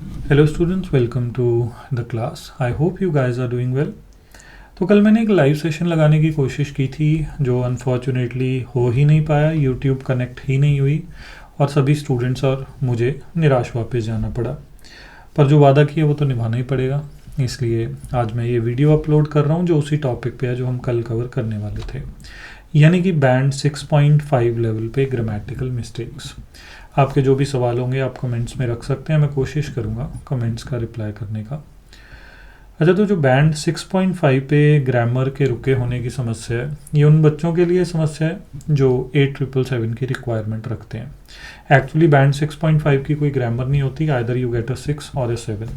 Hello students, welcome to the class. I hope you guys are doing well. तो कल मैंने एक live session लगाने की कोशिश की थी जो अनफॉर्चुनेटली हो ही नहीं पाया, यूट्यूब कनेक्ट ही नहीं हुई और सभी स्टूडेंट्स और मुझे निराश वापस जाना पड़ा। पर जो वादा किया वो तो निभाना ही पड़ेगा, इसलिए आज मैं ये वीडियो अपलोड कर रहा हूँ जो उसी टॉपिक पे है जो हम कल कवर करने वाले थे, यानी कि बैंड 6.5 लेवल पे ग्रामेटिकल मिस्टेक्स। आपके जो भी सवाल होंगे आप कमेंट्स में रख सकते हैं, मैं कोशिश करूँगा कमेंट्स का रिप्लाई करने का। अच्छा, तो जो बैंड 6.5 पे ग्रामर के रुके होने की समस्या है, ये उन बच्चों के लिए समस्या है जो 8777 की रिक्वायरमेंट रखते हैं। एक्चुअली बैंड 6.5 की कोई ग्रामर नहीं होती, आइदर यू गेट अ 6 और अ 7।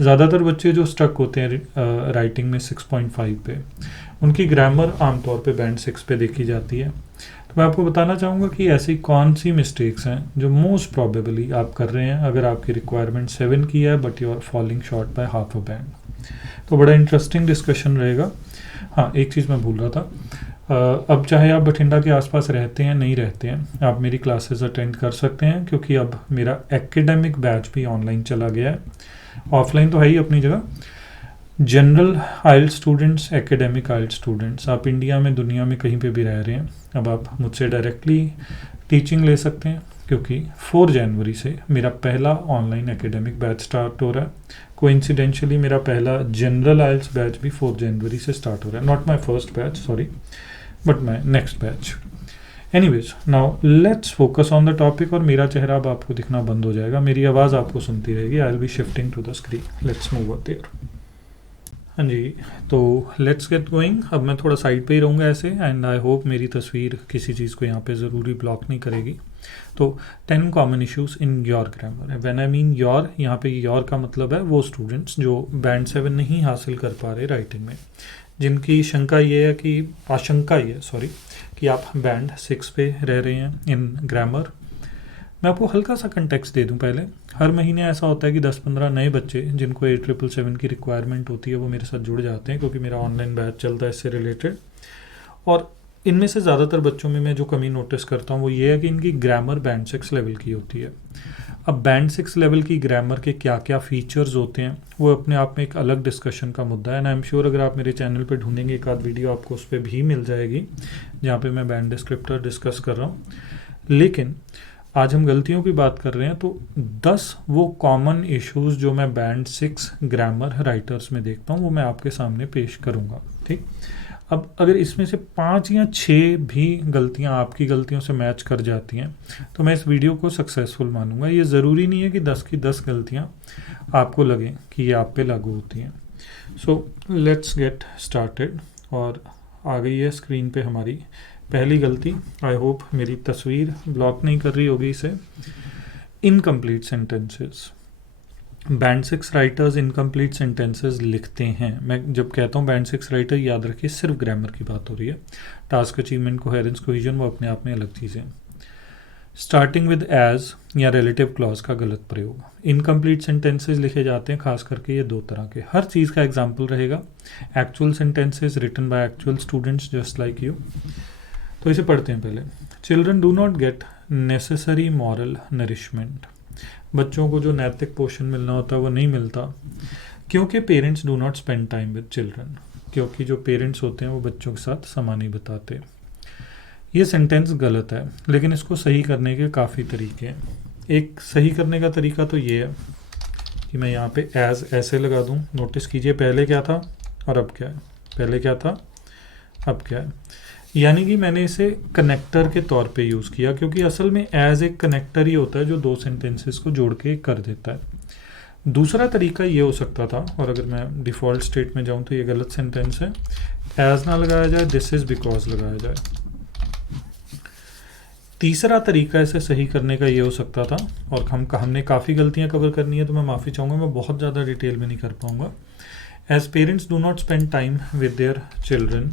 ज़्यादातर बच्चे जो स्टक होते हैं राइटिंग में 6.5 पे, उनकी ग्रामर आमतौर पे बैंड 6 पे देखी जाती है। तो मैं आपको बताना चाहूँगा कि ऐसी कौन सी मिस्टेक्स हैं जो मोस्ट प्रॉबेबली आप कर रहे हैं अगर आपकी रिक्वायरमेंट 7 की है but you are falling short by half a band. तो बड़ा इंटरेस्टिंग डिस्कशन रहेगा। हाँ, एक चीज़ मैं भूल रहा था, अब चाहे आप बठिंडा के आसपास रहते हैं नहीं रहते हैं, आप मेरी क्लासेस अटेंड कर सकते हैं क्योंकि अब मेरा एकेडमिक बैच भी ऑनलाइन चला गया है। ऑफलाइन तो है ही अपनी जगह। जनरल आइल्ट स्टूडेंट्स, एकेडमिक आइल्ट स्टूडेंट्स, आप इंडिया में दुनिया में कहीं पे भी रह रहे हैं, अब आप मुझसे डायरेक्टली टीचिंग ले सकते हैं क्योंकि 4 जनवरी से मेरा पहला ऑनलाइन एकेडमिक बैच स्टार्ट हो रहा है। कोइंसिडेंशियली मेरा पहला जनरल आइल्ट्स बैच भी 4 जनवरी से स्टार्ट हो रहा है। Not my first batch, sorry, but my next batch. Anyways, now let's focus on the topic. और मेरा चेहरा अब आपको दिखना बंद हो जाएगा, मेरी आवाज़ आपको सुनती रहेगी। I will be shifting to the screen. Let's move up there. हाँ जी, तो लेट्स गेट गोइंग। अब मैं थोड़ा साइड पे ही रहूँगा ऐसे, एंड आई होप मेरी तस्वीर किसी चीज़ को यहाँ पे ज़रूरी ब्लॉक नहीं करेगी। तो 10 common issues in your grammar. When I mean your, यहाँ पे योर का मतलब है वो स्टूडेंट्स जो बैंड 7 नहीं हासिल कर पा रहे राइटिंग में, जिनकी शंका ये है कि, आशंका ये, सॉरी, कि आप बैंड 6 पे रह रहे हैं इन ग्रामर। मैं आपको हल्का सा कंटेक्स्ट दे दूं पहले। हर महीने ऐसा होता है कि 10-15 नए बच्चे जिनको 8777 की रिक्वायरमेंट होती है वो मेरे साथ जुड़ जाते हैं क्योंकि मेरा ऑनलाइन बैच चलता है इससे रिलेटेड। और इनमें से ज़्यादातर बच्चों में मैं जो कमी नोटिस करता हूँ वो ये है कि इनकी ग्रामर बैंड 6 लेवल की होती है। अब बैंड 6 लेवल की ग्रामर के क्या क्या फीचर्स होते हैं वो अपने आप में एक अलग डिस्कशन का मुद्दा है, एंड आई एम श्योर अगर आप मेरे चैनल पे ढूंढेंगे एक आध वीडियो आपको उस पर भी मिल जाएगी जहाँ पे मैं बैंड डिस्क्रिप्टर डिस्कस कर रहा हूँ। लेकिन आज हम गलतियों की बात कर रहे हैं, तो 10 वो कॉमन इश्यूज जो मैं बैंड 6 ग्रामर राइटर्स में देखता हूँ वो मैं आपके सामने पेश करूँगा। ठीक, अब अगर इसमें से 5 या 6 भी गलतियाँ आपकी गलतियों से मैच कर जाती हैं तो मैं इस वीडियो को सक्सेसफुल मानूंगा। ये ज़रूरी नहीं है कि 10 की 10 गलतियाँ आपको लगे कि ये आप पे लागू होती हैं। So let's get started. और आ गई है स्क्रीन पे हमारी पहली गलती। आई होप मेरी तस्वीर ब्लॉक नहीं कर रही होगी इसे। Incomplete sentences. Band 6 writers incomplete sentences लिखते हैं। मैं जब कहता हूँ बैंड 6 राइटर, याद रखिए सिर्फ ग्रामर की बात हो रही है। टास्क अचीवमेंट, कोहेरेंस, कोहेजन वो अपने आप में अलग चीज़ें। स्टार्टिंग विद एज या रिलेटिव क्लॉज का गलत प्रयोग। इनकम्प्लीट सेंटेंसेस लिखे जाते हैं खास करके ये 2 तरह के। हर चीज़ का एग्जाम्पल रहेगा। Actual sentences written by actual students just like you. तो इसे पढ़ते हैं पहले। Children do not get necessary moral nourishment. बच्चों को जो नैतिक पोषण मिलना होता है वो नहीं मिलता क्योंकि parents do not spend time with children. क्योंकि जो पेरेंट्स होते हैं वो बच्चों के साथ समय नहीं बिताते। ये सेंटेंस गलत है, लेकिन इसको सही करने के काफ़ी तरीके हैं। एक सही करने का तरीका तो ये है कि मैं यहाँ पे एज ऐसे लगा दूँ। नोटिस कीजिए पहले क्या था और अब क्या है। पहले क्या था, अब क्या है। यानी कि मैंने इसे कनेक्टर के तौर पे यूज़ किया क्योंकि असल में एज एक कनेक्टर ही होता है जो 2 सेंटेंसेस को जोड़ के कर देता है। दूसरा तरीका ये हो सकता था, और अगर मैं डिफ़ॉल्ट स्टेट में जाऊँ तो ये गलत सेंटेंस है, एज ना लगाया जाए, दिस इज़ बिकॉज लगाया जाए। तीसरा तरीका इसे सही करने का ये हो सकता था, और हमने काफ़ी गलतियाँ कवर करनी है तो मैं माफ़ी चाहूँगा, मैं बहुत ज़्यादा डिटेल में नहीं कर पाऊँगा। As parents do not spend time with their children,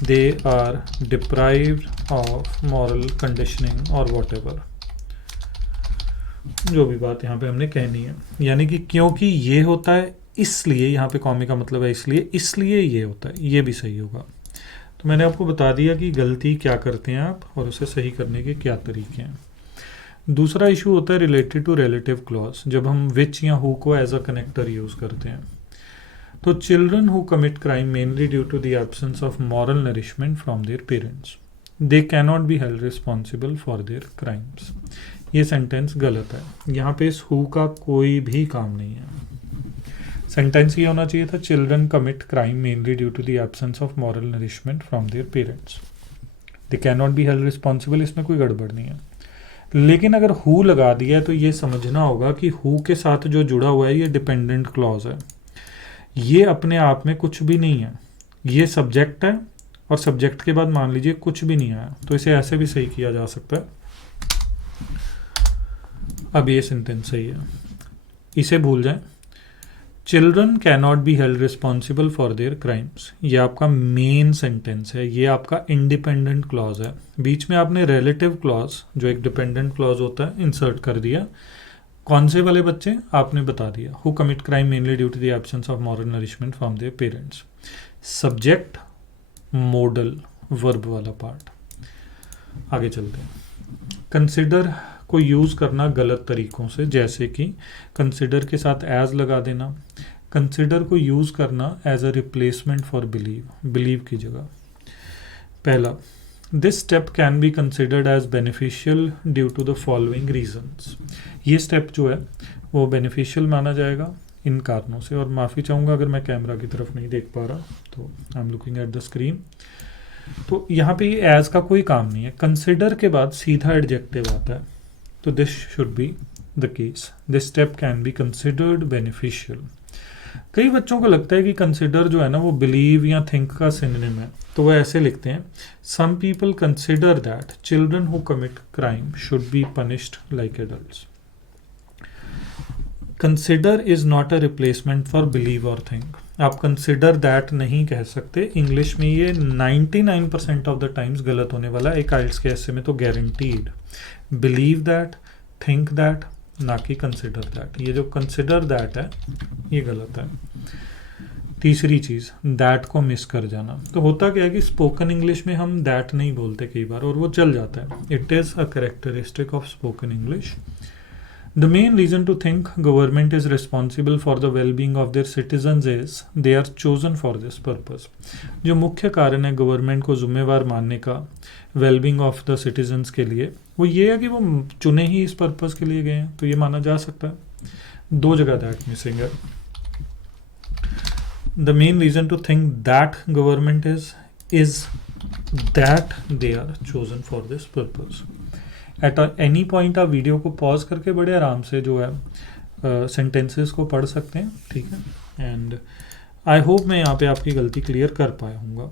they are deprived of moral conditioning or whatever, जो भी बात यहाँ पे हमने कहनी है। यानी कि क्योंकि ये होता है इसलिए, यहाँ पे कॉमी का मतलब है इसलिए ये होता है, ये भी सही होगा। तो मैंने आपको बता दिया कि गलती क्या करते हैं आप और उसे सही करने के क्या तरीके हैं। दूसरा इशू होता है रिलेटेड टू रिलेटिव क्लॉज, जब हम विच या who co as a connector use करते हैं। तो children who commit crime mainly due to the absence of moral nourishment from their parents, they cannot be held responsible for their crimes. ये sentence गलत है, यहाँ पे इस हु का कोई भी काम नहीं है। सेंटेंस ये होना चाहिए था children commit crime mainly due to the absence of moral nourishment from their parents, they can not be held responsible. इसमें कोई गड़बड़ नहीं है। लेकिन अगर हु लगा दिया है तो ये समझना होगा कि हु के साथ जो जुड़ा हुआ है ये डिपेंडेंट क्लॉज है। ये अपने आप में कुछ भी नहीं है, ये सब्जेक्ट है और सब्जेक्ट के बाद मान लीजिए कुछ भी नहीं आया, तो इसे ऐसे भी सही किया जा सकता है। अब ये सेंटेंस सही है, इसे भूल जाएं। Children cannot be held responsible for their crimes, ये आपका मेन सेंटेंस है, ये आपका इंडिपेंडेंट क्लॉज है। बीच में आपने रिलेटिव क्लॉज जो एक डिपेंडेंट क्लॉज होता है इंसर्ट कर दिया। कौन से वाले बच्चे आपने बता दिया, who commit crime mainly due to the absence of moral nourishment from their parents. Subject modal verb वाला पार्ट। आगे चलते हैं। कंसिडर को यूज़ करना गलत तरीकों से, जैसे कि कंसिडर के साथ एज लगा देना, कंसिडर को यूज़ करना as a replacement for believe, believe की जगह। पहला, this step can be considered as beneficial due to the following reasons. ये स्टेप जो है वो बेनिफिशियल माना जाएगा इन कारणों से। और माफ़ी चाहूँगा अगर मैं कैमरा की तरफ नहीं देख पा रहा, तो I am looking at the screen. तो यहाँ पे ये एज का कोई काम नहीं है, कंसिडर के बाद सीधा एडजेक्टिव आता है, तो this should be the case, this step can be considered beneficial. कई बच्चों को लगता है कि कंसिडर जो है ना वो बिलीव या थिंक का सिनोनिम है, तो वो ऐसे लिखते हैं, some people consider that children who commit crime should be punished like adults. Consider is not a replacement for believe और थिंक। आप कंसिडर दैट नहीं कह सकते, इंग्लिश में ये 99% ऑफ द टाइम्स गलत होने वाला है, एक आइल्स के ऐसे में तो guaranteed. Believe that, think that, ना कि कंसिडर दैट। ये जो कंसिडर दैट है ये गलत है। तीसरी चीज़, दैट को मिस कर जाना। तो होता क्या है कि स्पोकन इंग्लिश में हम दैट नहीं बोलते कई बार और वो चल जाता है। It is a characteristic of spoken English. The main reason to think government is responsible for the well-being of their citizens is they are chosen for this purpose. जो मुख्य कारण है गवर्नमेंट को जिम्मेवार मानने का वेलबींग ऑफ द सिटीजन्स के लिए, वो ये है कि वो चुने ही इस पर्पस के लिए गए हैं, तो ये माना जा सकता है। दो जगह दैट मिसिंग है। The main reason to think that government is that they are chosen for this purpose. At any point आप वीडियो को पॉज करके बड़े आराम से जो है सेंटेंसेस को पढ़ सकते हैं, ठीक है। एंड आई होप मैं यहाँ पे आपकी गलती क्लियर कर पाया हूँगा।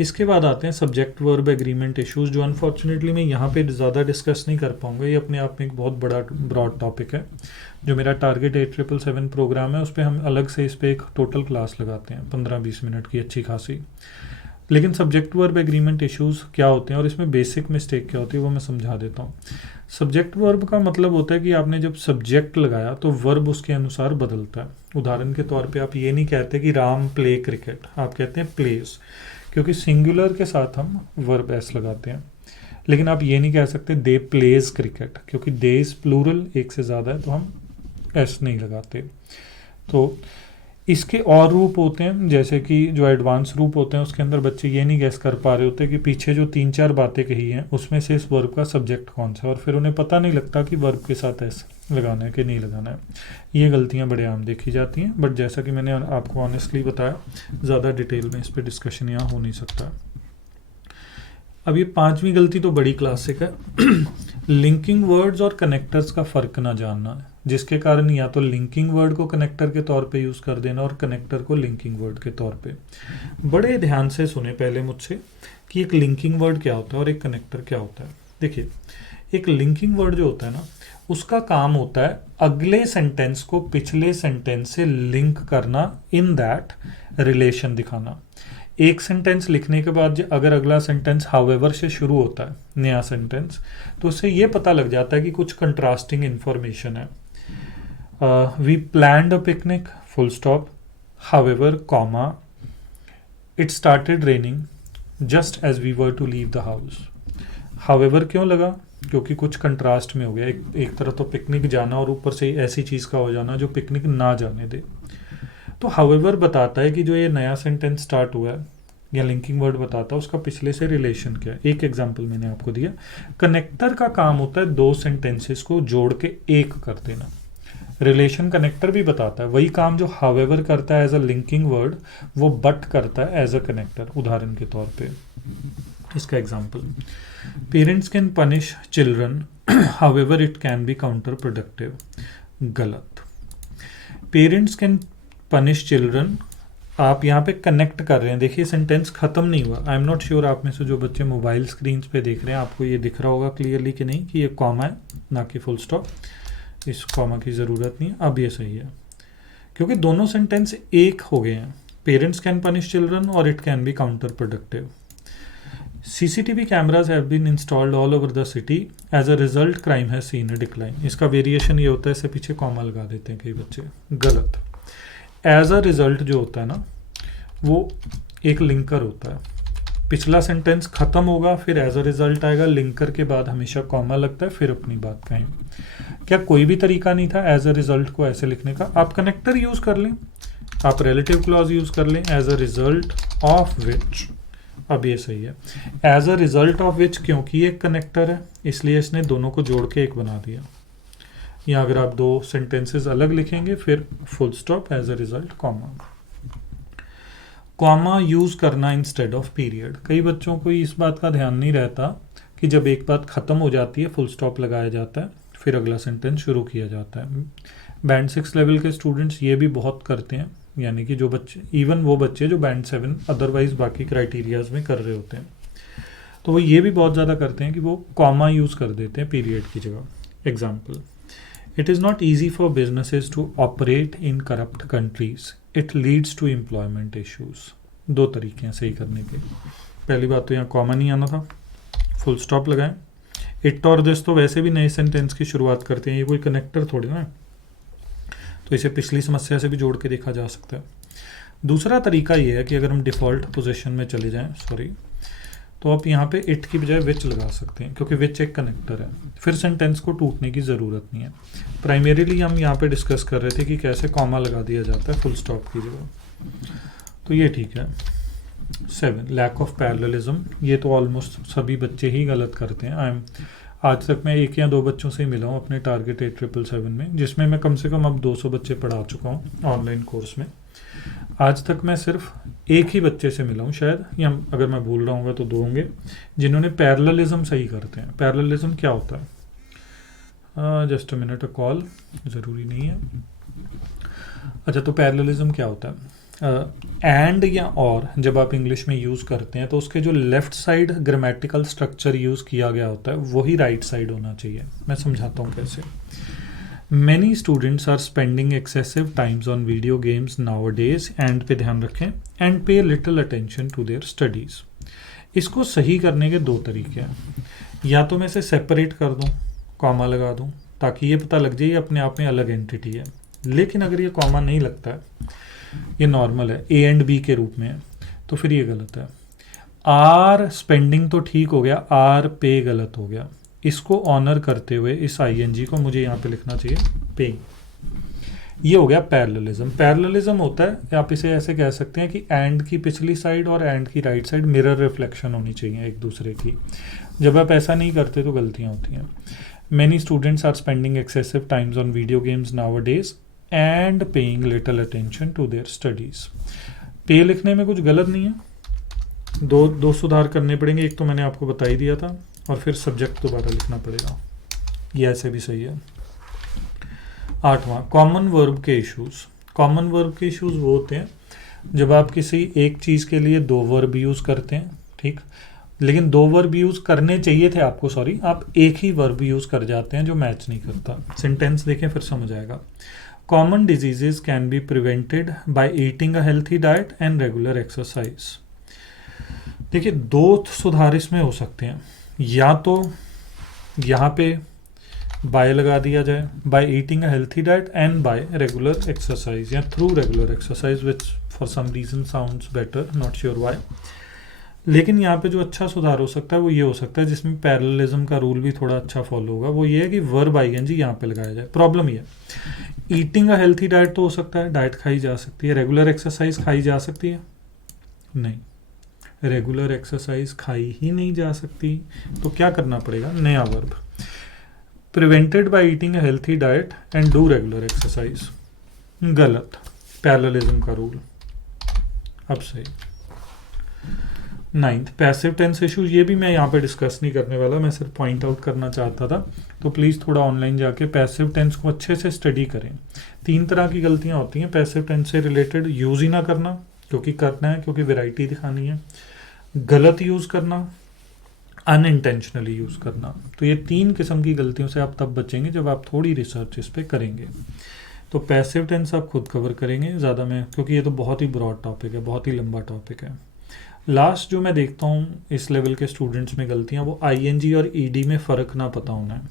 इसके बाद आते हैं सब्जेक्ट वर्ब एग्रीमेंट इश्यूज, जो अनफॉर्चुनेटली मैं यहाँ पे ज़्यादा डिस्कस नहीं कर पाऊँगा। ये अपने आप में एक बहुत बड़ा ब्रॉड टॉपिक है। जो मेरा टारगेट 8777 प्रोग्राम है उस पर हम अलग से इस पर एक टोटल क्लास लगाते हैं 15-20 मिनट की अच्छी खासी। लेकिन सब्जेक्ट वर्ब एग्रीमेंट इश्यूज क्या होते हैं और इसमें बेसिक मिस्टेक क्या होती है वो मैं समझा देता हूँ। सब्जेक्ट वर्ब का मतलब होता है कि आपने जब सब्जेक्ट लगाया तो वर्ब उसके अनुसार बदलता है। उदाहरण के तौर पे आप ये नहीं कहते कि राम प्ले क्रिकेट, आप कहते हैं प्लेस, क्योंकि सिंगुलर के साथ हम वर्ब एस लगाते हैं। लेकिन आप ये नहीं कह सकते दे प्लेज क्रिकेट, क्योंकि दे इज प्लूरल, एक से ज़्यादा है, तो हम एस नहीं लगाते। तो इसके और रूप होते हैं, जैसे कि जो एडवांस रूप होते हैं उसके अंदर बच्चे ये नहीं गैस कर पा रहे होते कि पीछे जो 3-4 बातें कही हैं उसमें से इस वर्ब का सब्जेक्ट कौन सा है, और फिर उन्हें पता नहीं लगता कि वर्ब के साथ एस लगाना है कि नहीं लगाना है। ये गलतियां बड़े आम देखी जाती हैं, बट जैसा कि मैंने आपको ऑनेस्टली बताया, ज़्यादा डिटेल में इस पर डिस्कशन यहाँ हो नहीं सकता। अब ये 5वीं गलती तो बड़ी क्लासिक है, लिंकिंग वर्ड्स और कनेक्टर्स का फ़र्क ना जानना है, जिसके कारण या तो लिंकिंग वर्ड को कनेक्टर के तौर पे यूज़ कर देना और कनेक्टर को लिंकिंग वर्ड के तौर पे। बड़े ध्यान से सुने पहले मुझसे कि एक लिंकिंग वर्ड क्या होता है और एक कनेक्टर क्या होता है। देखिए, एक लिंकिंग वर्ड जो होता है ना, उसका काम होता है अगले सेंटेंस को पिछले सेंटेंस से लिंक करना, इन दैट रिलेशन दिखाना। एक सेंटेंस लिखने के बाद अगर अगला सेंटेंस हाउएवर से शुरू होता है, नया सेंटेंस, तो उससे ये पता लग जाता है कि कुछ कंट्रास्टिंग इन्फॉर्मेशन है। We planned a picnic, full stop, however, comma, it started raining just as we were to leave the house. However क्यों लगा? क्योंकि कुछ कंट्रास्ट में हो गया, एक तरह तो पिकनिक जाना और ऊपर से ऐसी चीज़ का हो जाना जो पिकनिक ना जाने दे। तो हाउएवर बताता है कि जो ये नया सेंटेंस स्टार्ट हुआ है या लिंकिंग वर्ड बताता है उसका पिछले से रिलेशन क्या है। एक एग्जांपल मैंने आपको दिया, कनेक्टर का काम होता है दो सेंटेंसेस को जोड़ के एक कर देना। रिलेशन कनेक्टर भी बताता है, वही काम जो हाउएवर करता है एज अ लिंकिंग वर्ड वो बट करता है एज अ कनेक्टर। उदाहरण के तौर पे इसका example, parents can punish children however it can be counter productive. गलत। पेरेंट्स कैन पनिश चिल्ड्रन, आप यहाँ पे कनेक्ट कर रहे हैं। देखिए सेंटेंस खत्म नहीं हुआ। आई एम नॉट श्योर आप में से जो बच्चे मोबाइल स्क्रीन पे देख रहे हैं आपको ये दिख रहा होगा क्लियरली कि नहीं कि ये कॉमा है ना कि फुल स्टॉप। इस कॉमा की ज़रूरत नहीं है। अब ये सही है क्योंकि दोनों सेंटेंस एक हो गए हैं, पेरेंट्स कैन पनिश चिल्ड्रन और it can be counter productive. CCTV cameras have been installed all over the city. As a result, crime has seen a decline. इसका वेरिएशन ये होता है, इससे पीछे कॉमा लगा देते हैं कई बच्चे। गलत। एज अ रिजल्ट जो होता है ना वो एक लिंकर होता है। पिछला सेंटेंस खत्म होगा फिर एज अ रिजल्ट आएगा, लिंकर के बाद हमेशा कॉमा लगता है फिर अपनी बात कहें। क्या कोई भी तरीका नहीं था एज अ रिजल्ट को ऐसे लिखने का? आप कनेक्टर यूज कर लें, आप रिलेटिव क्लॉज यूज कर लें, as a result of which. अब ये सही है, as a result of which क्योंकि ये कनेक्टर है इसलिए इसने दोनों को जोड़ के एक बना दिया। या अगर आप दो सेंटेंसेस अलग लिखेंगे फिर full stop, as a result comma. Comma use करना इंस्टेड ऑफ पीरियड। कई बच्चों को इस बात का ध्यान नहीं रहता कि जब एक बात खत्म हो जाती है फुल स्टॉप लगाया जाता है फिर अगला सेंटेंस शुरू किया जाता है। बैंड 6 लेवल के स्टूडेंट्स ये भी बहुत करते हैं, यानी कि जो बच्चे, इवन वो बच्चे जो बैंड 7 अदरवाइज बाकी क्राइटेरियाज में कर रहे होते हैं, तो वो ये भी बहुत ज़्यादा करते हैं कि वो कॉमा यूज़ कर देते हैं पीरियड की जगह। Example, it is not easy for businesses to operate in corrupt countries, it leads to employment issues. दो तरीके हैं सही करने के। पहली बात तो यहाँ कॉमा नहीं आना था, फुल स्टॉप लगाएं। इट और दिस तो वैसे भी नए सेंटेंस की शुरुआत करते हैं, ये कोई कनेक्टर थोड़ी ना है, तो इसे पिछली समस्या से भी जोड़ के देखा जा सकता है। दूसरा तरीका ये है कि अगर हम डिफ़ॉल्ट पोजीशन में चले जाएं, तो आप यहाँ पे इट की बजाय विच लगा सकते हैं क्योंकि विच एक कनेक्टर है, फिर सेंटेंस को टूटने की ज़रूरत नहीं है। प्राइमरीली हम यहाँ पे डिस्कस कर रहे थे कि कैसे कॉमा लगा दिया जाता है फुल स्टॉप की जगह, तो ये ठीक है। 7, लैक ऑफ पैरेललिज्म। ये तो ऑलमोस्ट सभी बच्चे ही गलत करते हैं। आज तक मैं 1 या 2 बच्चों से ही मिला हूँ अपने टारगेट 8777 में, जिसमें मैं कम से कम अब 200 बच्चे पढ़ा चुका हूँ ऑनलाइन कोर्स में। आज तक मैं सिर्फ एक ही बच्चे से मिला हूँ शायद, या अगर मैं भूल रहा हूँगा तो 2 होंगे, जिन्होंने पैरेललिज्म सही करते हैं। पैरेललिज्म क्या होता है? Just a minute, a call, ज़रूरी नहीं है। अच्छा, तो पैरेललिज्म क्या होता है? एंड या और जब आप इंग्लिश में यूज़ करते हैं तो उसके जो left side grammatical structure use किया गया होता है वही राइट साइड होना चाहिए। मैं समझाता हूँ कैसे। Many students are spending excessive times on video games nowadays, and pay ध्यान रखें, and pay little attention to their studies. इसको सही करने के 2 तरीके हैं। या तो मैं इसे सेपरेट कर दूँ, कॉमा लगा दूँ, ताकि ये पता लग जाए ये अपने आप में अलग एंटिटी है। लेकिन अगर ये कॉमा नहीं लगता है, ये नॉर्मल है, ए एंड बी के रूप में है, तो फिर ये गलत है। आर स्पेंडिंग तो ठीक हो गया, आर पे गलत हो गया। इसको ऑनर करते हुए इस आईएनजी को मुझे यहाँ पे लिखना चाहिए पे। ये हो गया पैरेललिज्म। पैरेललिज्म होता है, आप इसे ऐसे कह सकते हैं कि एंड की पिछली साइड और एंड की राइट साइड मिरर रिफ्लेक्शन होनी चाहिए एक दूसरे की। जब आप ऐसा नहीं करते तो गलतियाँ होती हैं। Many students are spending excessive times on video games nowadays and paying little attention to their studies. Pay लिखने में कुछ गलत नहीं है, दो सुधार करने पड़ेंगे। एक तो मैंने आपको बता ही दिया था, और फिर सब्जेक्ट दोबारा लिखना पड़ेगा। ये ऐसे भी सही है। 8वां, कॉमन वर्ब के इश्यूज़। कॉमन वर्ब के इश्यूज़ वो होते हैं जब आप किसी एक चीज़ के लिए 2 वर्ब यूज़ करते हैं, ठीक, लेकिन 2 वर्ब यूज़ करने चाहिए थे आपको, सॉरी, आप एक ही वर्ब यूज़ कर जाते हैं जो मैच नहीं करता। सेंटेंस देखें फिर समझ आएगा। Common diseases can be prevented by eating a healthy diet and regular exercise। देखिए 2 सुधार इसमें हो सकते हैं, या तो यहाँ पे बाय लगा दिया जाए, by eating a healthy diet and by regular exercise, या through regular exercise, which for some reason sounds better, not sure why. लेकिन यहाँ पे जो अच्छा सुधार हो सकता है वो ये हो सकता है, जिसमें पैरेललिज्म का रूल भी थोड़ा अच्छा फॉलो होगा, वो ये है कि वर्ब आईएनजी यहाँ पे लगाया जाए। प्रॉब्लम ये है, ईटिंग अ हेल्थी डाइट तो हो सकता है, डाइट खाई जा सकती है, रेगुलर एक्सरसाइज खाई जा सकती है, नहीं, रेगुलर एक्सरसाइज खाई ही नहीं जा सकती, तो क्या करना पड़ेगा, नया verb, prevented by eating a healthy diet and do regular exercise, गलत, पैरेललिज्म का रूल। अब सही। नाइन्थ, पैसिव टेंस इशू, ये भी मैं यहाँ पे डिस्कस नहीं करने वाला, मैं सिर्फ पॉइंट आउट करना चाहता था, तो प्लीज़ थोड़ा ऑनलाइन जाके पैसिव टेंस को अच्छे से स्टडी करें। 3 तरह की गलतियाँ होती हैं पैसिव टेंस से रिलेटेड, यूज़ ही ना करना क्योंकि करना है, क्योंकि वैरायटी दिखानी है, गलत यूज़ करना, अनइंटेंशनली यूज़ करना। तो ये 3 किस्म की गलतियों से आप तब बचेंगे जब आप थोड़ी रिसर्च इस पर करेंगे। तो पैसिव टेंस आप खुद कवर करेंगे ज़्यादा में, क्योंकि ये तो बहुत ही ब्रॉड टॉपिक है, बहुत ही लंबा टॉपिक है। लास्ट जो मैं देखता हूँ इस लेवल के स्टूडेंट्स में गलतियाँ, वो आईएनजी और ईडी में फ़र्क ना पता होना है।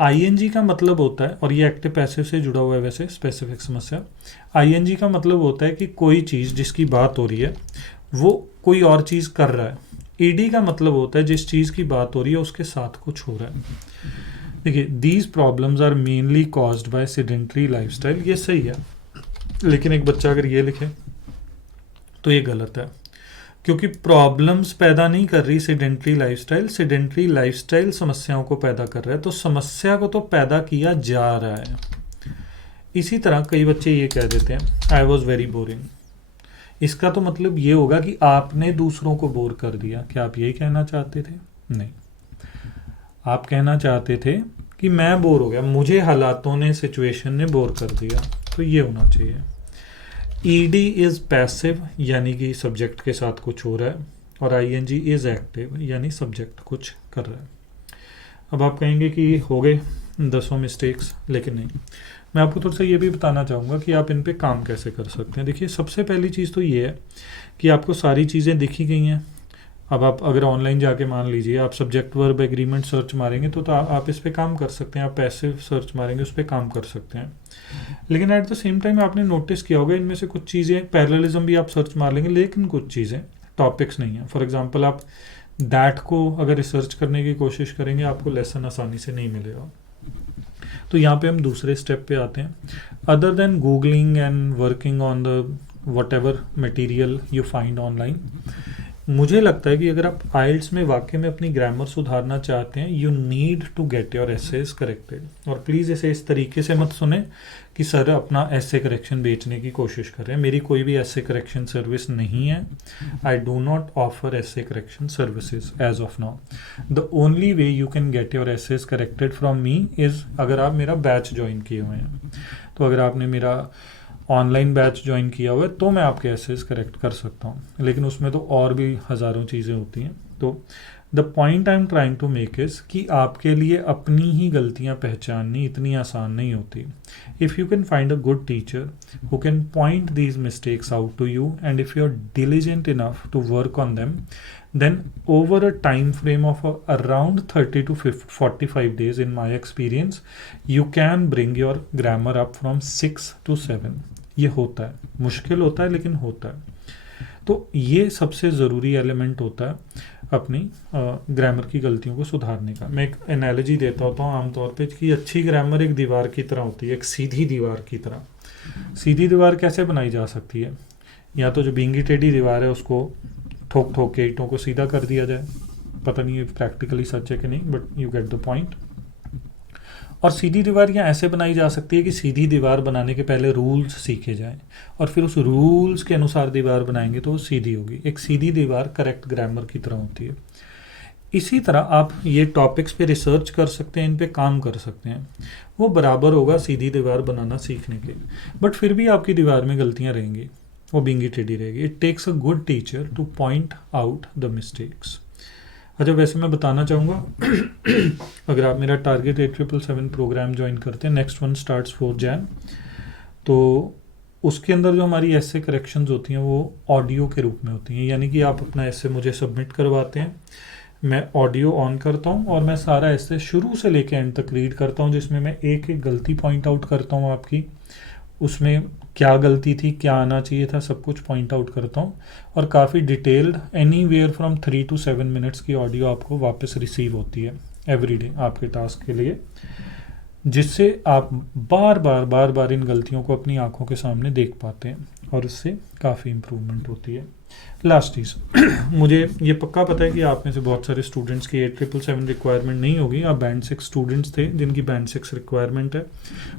आईएनजी का मतलब होता है, और ये एक्टिव पैसिव से जुड़ा हुआ है वैसे, स्पेसिफिक समस्या, आईएनजी का मतलब होता है कि कोई चीज़ जिसकी बात हो रही है वो कोई और चीज़ कर रहा है। ईडी का मतलब होता है जिस चीज़ की बात हो रही है उसके साथ कुछ हो रहा है। देखिए, these problems are mainly caused by sedentary lifestyle, ये सही है, लेकिन एक बच्चा अगर ये लिखे तो ये गलत है, क्योंकि प्रॉब्लम्स पैदा नहीं कर रही सेडेंटरी लाइफस्टाइल, सेडेंटरी लाइफस्टाइल समस्याओं को पैदा कर रहा है, तो समस्या को तो पैदा किया जा रहा है। इसी तरह कई बच्चे ये कह देते हैं आई वॉज वेरी बोरिंग, इसका तो मतलब ये होगा कि आपने दूसरों को बोर कर दिया। क्या आप यही कहना चाहते थे? नहीं, आप कहना चाहते थे कि मैं बोर हो गया, मुझे हालातों ने, सिचुएशन ने बोर कर दिया, तो ये होना चाहिए। ईडी इज पैसिव, यानी कि सब्जेक्ट के साथ कुछ हो रहा है, और आईएनजी इज एक्टिव, यानी सब्जेक्ट कुछ कर रहा है। अब आप कहेंगे कि हो गए 10 मिस्टेक्स, लेकिन नहीं, मैं आपको थोड़ा सा ये भी बताना चाहूँगा कि आप इन पे काम कैसे कर सकते हैं। देखिए, सबसे पहली चीज़ तो ये है कि आपको सारी चीज़ें दिखी गई हैं। अब आप अगर ऑनलाइन जाके मान लीजिए आप सब्जेक्ट वर्ब एग्रीमेंट सर्च मारेंगे तो आप इस पे काम कर सकते हैं, आप पैसिव सर्च मारेंगे उस पर काम कर सकते हैं। लेकिन एट द सेम टाइम आपने नोटिस किया होगा इनमें से कुछ चीज़ें, पैरेललिज्म भी आप सर्च मार लेंगे, लेकिन कुछ चीज़ें टॉपिक्स नहीं है। फॉर एग्जांपल, आप दैट को अगर रिसर्च करने की कोशिश करेंगे आपको लेसन आसानी से नहीं मिलेगा। तो यहाँ पे हम दूसरे स्टेप पे आते हैं। Other than googling and working on the what ever material you find online, मुझे लगता है कि अगर आप आइल्स में वाकई में अपनी ग्रामर सुधारना चाहते हैं, you need to get your essays corrected. और प्लीज़ इसे इस तरीके से मत सुने कि सर अपना एसे करेक्शन बेचने की कोशिश कर रहे हैं। मेरी कोई भी एसे करेक्शन सर्विस नहीं है। I do not offer essay correction services as of now. The only way you can get your essays corrected from me is अगर आप मेरा बैच ज्वाइन किए हुए हैं। तो अगर आपने मेरा ऑनलाइन बैच ज्वाइन किया हुआ है तो मैं आपके एसेज करेक्ट कर सकता हूँ, लेकिन उसमें तो और भी हज़ारों चीज़ें होती हैं। तो the point I am trying to make is कि आपके लिए अपनी ही गलतियाँ पहचाननी इतनी आसान नहीं होती। If you can find a good teacher who can point these mistakes out to you and if you are diligent enough to work on them, then over a time frame of around 30 to 45 days in my experience, you can bring your grammar up from 6 to 7. ये होता है, मुश्किल होता है लेकिन होता है। तो ये सबसे ज़रूरी एलिमेंट होता है अपनी ग्रामर की गलतियों को सुधारने का। मैं एक एनालॉजी देता होता हूँ आमतौर पे कि अच्छी ग्रामर एक दीवार की तरह होती है, एक सीधी दीवार की तरह। सीधी दीवार कैसे बनाई जा सकती है? या तो जो बींगी टेढ़ी दीवार है उसको ठोक ठोक के ईंटों को सीधा कर दिया जाए। पता नहीं ये प्रैक्टिकली सच है कि नहीं, but you get the point. और सीधी दीवार यहाँ ऐसे बनाई जा सकती है कि सीधी दीवार बनाने के पहले रूल्स सीखे जाएं और फिर उस रूल्स के अनुसार दीवार बनाएंगे तो वो सीधी होगी। एक सीधी दीवार करेक्ट ग्रामर की तरह होती है। इसी तरह आप ये टॉपिक्स पे रिसर्च कर सकते हैं, इन पे काम कर सकते हैं, वो बराबर होगा सीधी दीवार बनाना सीखने के। बट फिर भी आपकी दीवार में गलतियाँ रहेंगी, वो बिंगी टेढ़ी रहेगी। It takes a good teacher to point out the mistakes. अच्छा, वैसे मैं बताना चाहूँगा अगर आप मेरा टारगेट 8777 प्रोग्राम ज्वाइन करते हैं, नेक्स्ट वन स्टार्ट्स 4 जैन, तो उसके अंदर जो हमारी ऐसे करेक्शंस होती हैं वो ऑडियो के रूप में होती हैं। यानी कि आप अपना ऐसे मुझे सबमिट करवाते हैं, मैं ऑडियो ऑन करता हूँ और मैं सारा ऐसे शुरू से लेके एंड तक रीड करता हूँ, जिसमें मैं एक एक गलती पॉइंट आउट करता हूँ आपकी। उसमें क्या गलती थी, क्या आना चाहिए था, सब कुछ पॉइंट आउट करता हूँ। और काफ़ी detailed anywhere from 3 to 7 minutes की ऑडियो आपको वापस रिसीव होती है एवरीडे आपके टास्क के लिए, जिससे आप बार बार इन गलतियों को अपनी आंखों के सामने देख पाते हैं और उससे काफ़ी इम्प्रूवमेंट होती है। लास्ट चीज़ मुझे ये पक्का पता है कि आप में से बहुत सारे स्टूडेंट्स की 8777 रिक्वायरमेंट नहीं होगी। आप बैंड 6 स्टूडेंट्स थे जिनकी बैंड 6 रिक्वायरमेंट है,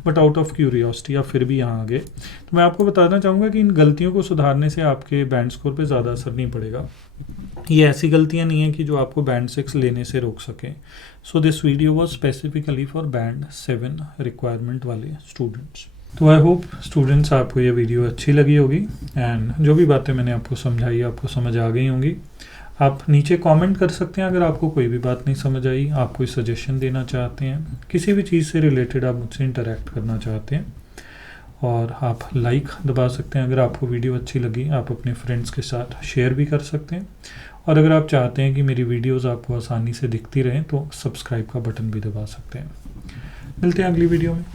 बट आउट ऑफ क्यूरियोसिटी आप फिर भी यहाँ आ गए। तो मैं आपको बताना चाहूँगा कि इन गलतियों को सुधारने से आपके बैंड स्कोर पे ज़्यादा असर नहीं पड़ेगा। ये ऐसी गलतियाँ नहीं हैं कि जो आपको बैंड 6 लेने से रोक सकें। So this video was specifically for band 7 requirement वाले स्टूडेंट्स। तो आई होप स्टूडेंट्स आपको ये वीडियो अच्छी लगी होगी एंड जो भी बातें मैंने आपको समझाई आपको समझ आ गई होंगी। आप नीचे कमेंट कर सकते हैं अगर आपको कोई भी बात नहीं समझ आई, आप कोई सजेशन देना चाहते हैं, किसी भी चीज़ से रिलेटेड आप मुझसे इंटरेक्ट करना चाहते हैं। और आप लाइक दबा सकते हैं अगर आपको वीडियो अच्छी लगी, आप अपने फ्रेंड्स के साथ शेयर भी कर सकते हैं। और अगर आप चाहते हैं कि मेरी वीडियोज़ आपको आसानी से दिखती रहें तो सब्सक्राइब का बटन भी दबा सकते हैं। मिलते हैं अगली वीडियो में।